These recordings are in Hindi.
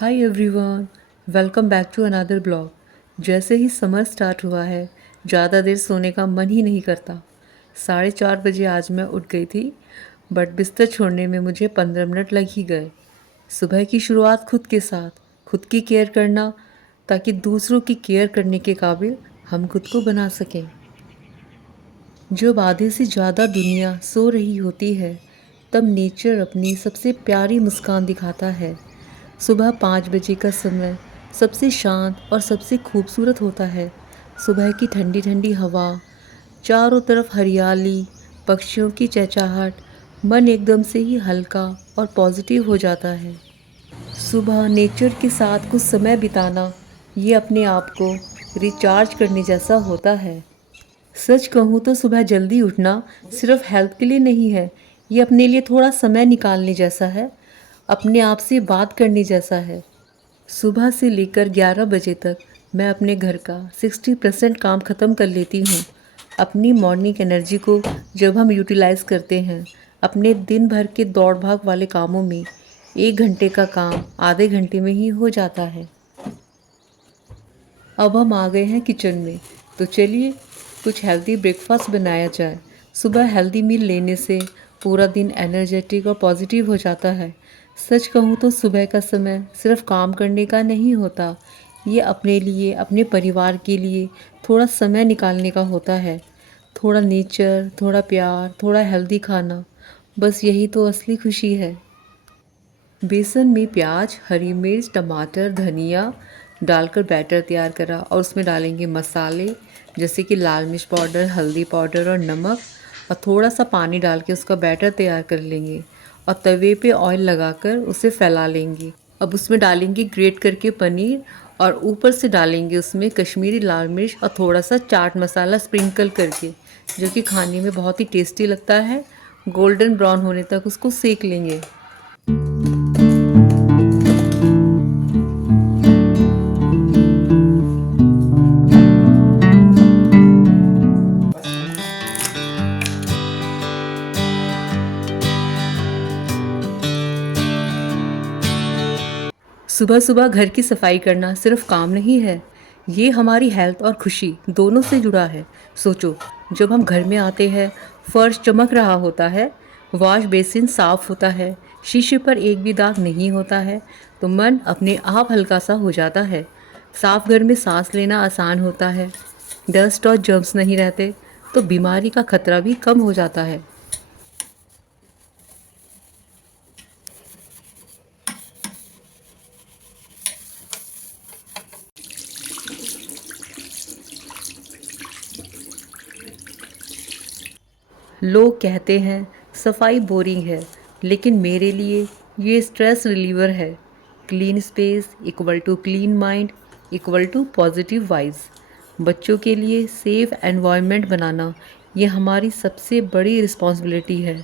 Hi everyone, welcome back to another blog. जैसे ही समर स्टार्ट हुआ है, ज़्यादा देर सोने का मन ही नहीं करता। 4:30 बजे आज मैं उठ गई थी, बट बिस्तर छोड़ने में मुझे 15 मिनट लग ही गए। सुबह की शुरुआत खुद के साथ, खुद की केयर करना, ताकि दूसरों की केयर करने के काबिल हम खुद को बना सकें। जब आधे से ज़्यादा दुनिया सो रही होती है, तब नेचर अपनी सबसे प्यारी मुस्कान दिखाता है। सुबह 5 बजे का समय सबसे शांत और सबसे खूबसूरत होता है। सुबह की ठंडी ठंडी हवा, चारों तरफ हरियाली, पक्षियों की चहचहाट, मन एकदम से ही हल्का और पॉजिटिव हो जाता है। सुबह नेचर के साथ कुछ समय बिताना, ये अपने आप को रिचार्ज करने जैसा होता है। सच कहूँ तो सुबह जल्दी उठना सिर्फ हेल्थ के लिए नहीं है, ये अपने लिए थोड़ा समय निकालने जैसा है, अपने आप से बात करने जैसा है। सुबह से लेकर 11 बजे तक मैं अपने घर का 60% काम ख़त्म कर लेती हूँ। अपनी मॉर्निंग एनर्जी को जब हम यूटिलाइज़ करते हैं अपने दिन भर के दौड़ भाग वाले कामों में, 1 घंटे का काम आधे घंटे में ही हो जाता है। अब हम आ गए हैं किचन में, तो चलिए कुछ हेल्दी ब्रेकफास्ट बनाया जाए। सुबह हेल्दी मील लेने से पूरा दिन एनर्जेटिक और पॉजिटिव हो जाता है। सच कहूँ तो सुबह का समय सिर्फ काम करने का नहीं होता, ये अपने लिए, अपने परिवार के लिए थोड़ा समय निकालने का होता है। थोड़ा नेचर, थोड़ा प्यार, थोड़ा हेल्दी खाना, बस यही तो असली खुशी है। बेसन में प्याज, हरी मिर्च, टमाटर, धनिया डालकर बैटर तैयार करा और उसमें डालेंगे मसाले जैसे कि लाल मिर्च पाउडर, हल्दी पाउडर और नमक, और थोड़ा सा पानी डाल के उसका बैटर तैयार कर लेंगे और तवे पे ऑयल लगाकर उसे फैला लेंगे। अब उसमें डालेंगे ग्रेट करके पनीर और ऊपर से डालेंगे उसमें कश्मीरी लाल मिर्च और थोड़ा सा चाट मसाला स्प्रिंकल करके, जो कि खाने में बहुत ही टेस्टी लगता है। गोल्डन ब्राउन होने तक उसको सेक लेंगे। सुबह सुबह घर की सफाई करना सिर्फ काम नहीं है, ये हमारी हेल्थ और खुशी दोनों से जुड़ा है। सोचो, जब हम घर में आते हैं, फर्श चमक रहा होता है, वॉश बेसिन साफ होता है, शीशे पर एक भी दाग नहीं होता है, तो मन अपने आप हल्का सा हो जाता है। साफ घर में सांस लेना आसान होता है, डस्ट और जर्म्स नहीं रहते, तो बीमारी का खतरा भी कम हो जाता है। लोग कहते हैं सफाई बोरिंग है, लेकिन मेरे लिए ये स्ट्रेस रिलीवर है। Clean space equal to clean mind equal to positive vibes. बच्चों के लिए सेफ एनवायरनमेंट बनाना, ये हमारी सबसे बड़ी रिस्पॉन्सिबिलिटी है।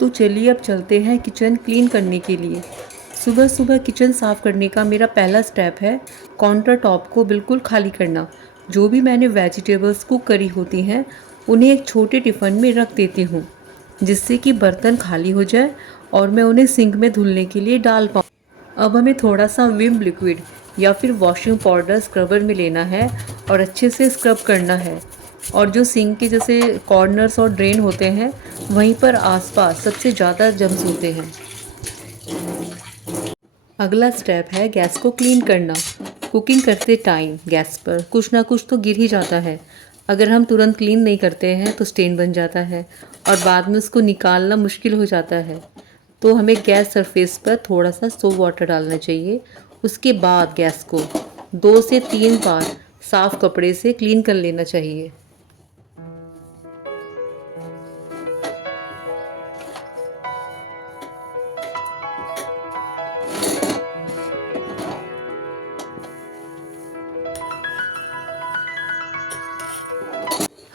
तो चलिए अब चलते हैं किचन क्लीन करने के लिए। सुबह सुबह किचन साफ़ करने का मेरा पहला स्टेप है काउंटर टॉप को बिल्कुल खाली करना। जो भी मैंने वेजिटेबल्स कुक करी होती हैं, उन्हें एक छोटे टिफ़िन में रख देती हूँ, जिससे कि बर्तन खाली हो जाए और मैं उन्हें सिंक में धुलने के लिए डाल पाऊँ। अब हमें थोड़ा सा विम लिक्विड या फिर वॉशिंग पाउडर स्क्रबर में लेना है और अच्छे से स्क्रब करना है। और जो सिंक के जैसे कॉर्नर्स और ड्रेन होते हैं, वहीं पर आसपास सबसे ज़्यादा जर्म्स होते हैं। अगला स्टेप है गैस को क्लीन करना। कुकिंग करते टाइम गैस पर कुछ ना कुछ तो गिर ही जाता है। अगर हम तुरंत क्लीन नहीं करते हैं तो स्टेन बन जाता है और बाद में उसको निकालना मुश्किल हो जाता है। तो हमें गैस सरफेस पर थोड़ा सा सोप वाटर डालना चाहिए। उसके बाद गैस को 2 से 3 बार साफ़ कपड़े से क्लीन कर लेना चाहिए।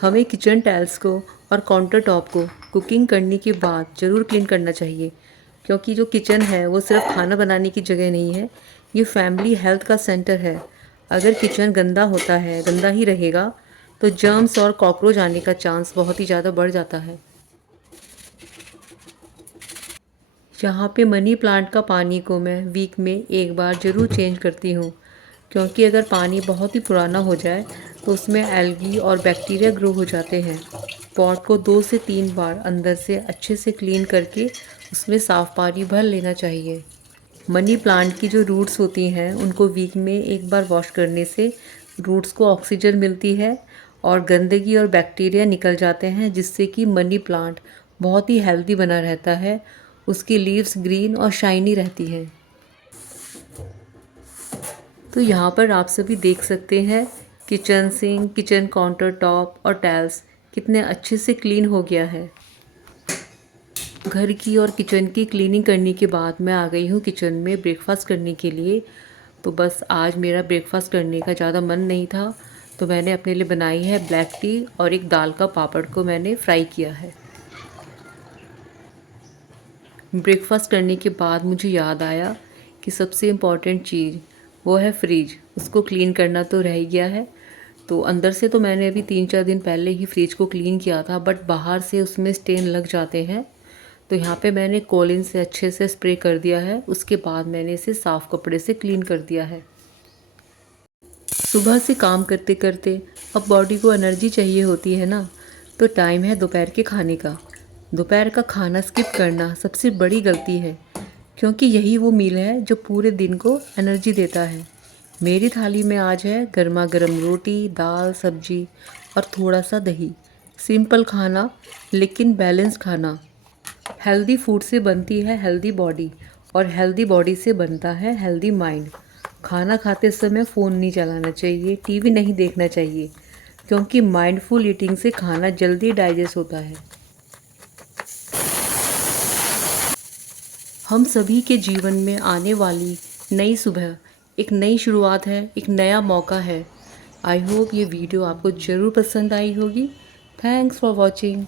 हमें किचन टाइल्स को और काउंटर टॉप को कुकिंग करने के बाद ज़रूर क्लीन करना चाहिए, क्योंकि जो किचन है वो सिर्फ खाना बनाने की जगह नहीं है, ये फैमिली हेल्थ का सेंटर है। अगर किचन गंदा होता है, गंदा ही रहेगा, तो जर्म्स और कॉकरोच आने का चांस बहुत ही ज़्यादा बढ़ जाता है। यहाँ पे मनी प्लांट का पानी को मैं वीक में एक बार ज़रूर चेंज करती हूँ, क्योंकि अगर पानी बहुत ही पुराना हो जाए तो उसमें एल्गी और बैक्टीरिया ग्रो हो जाते हैं। पॉट को 2 से 3 बार अंदर से अच्छे से क्लीन करके उसमें साफ़ पानी भर लेना चाहिए। मनी प्लांट की जो रूट्स होती हैं उनको वीक में एक बार वॉश करने से रूट्स को ऑक्सीजन मिलती है और गंदगी और बैक्टीरिया निकल जाते हैं, जिससे कि मनी प्लांट बहुत ही हेल्दी बना रहता है। उसकी लीव्स ग्रीन और शाइनी रहती हैं। तो यहाँ पर आप सभी देख सकते हैं kitchen sink, kitchen counter top और टाइल्स कितने अच्छे से क्लीन हो गया है। घर की और किचन की क्लीनिंग करने के बाद मैं आ गई हूँ किचन में ब्रेकफास्ट करने के लिए। तो बस आज मेरा ब्रेकफास्ट करने का ज़्यादा मन नहीं था, तो मैंने अपने लिए बनाई है ब्लैक टी और एक दाल का पापड़ को मैंने फ्राई किया है। ब्रेकफास्ट करने के बाद मुझे याद आया कि सबसे इम्पॉर्टेंट चीज़ वो है फ्रिज। उसको क्लीन करना तो रह ही गया है। तो अंदर से तो मैंने अभी 3-4 दिन पहले ही फ्रिज को क्लीन किया था, बट बाहर से उसमें स्टेन लग जाते हैं। तो यहाँ पे मैंने कोलिन से अच्छे से स्प्रे कर दिया है। उसके बाद मैंने इसे साफ़ कपड़े से क्लीन कर दिया है। सुबह से काम करते करते अब बॉडी को एनर्जी चाहिए होती है ना, तो टाइम है दोपहर के खाने का। दोपहर का खाना स्किप करना सबसे बड़ी गलती है, क्योंकि यही वो मील है जो पूरे दिन को एनर्जी देता है। मेरी थाली में आज है गर्मा गर्म रोटी, दाल, सब्जी और थोड़ा सा दही। सिंपल खाना लेकिन बैलेंस खाना। हेल्दी फूड से बनती है हेल्दी बॉडी, और हेल्दी बॉडी से बनता है हेल्दी माइंड। खाना खाते समय फ़ोन नहीं चलाना चाहिए, टीवी नहीं देखना चाहिए, क्योंकि माइंडफुल ईटिंग से खाना जल्दी डाइजेस्ट होता है। हम सभी के जीवन में आने वाली नई सुबह एक नई शुरुआत है, एक नया मौका है। आई होप ये वीडियो आपको ज़रूर पसंद आई होगी। Thanks for watching.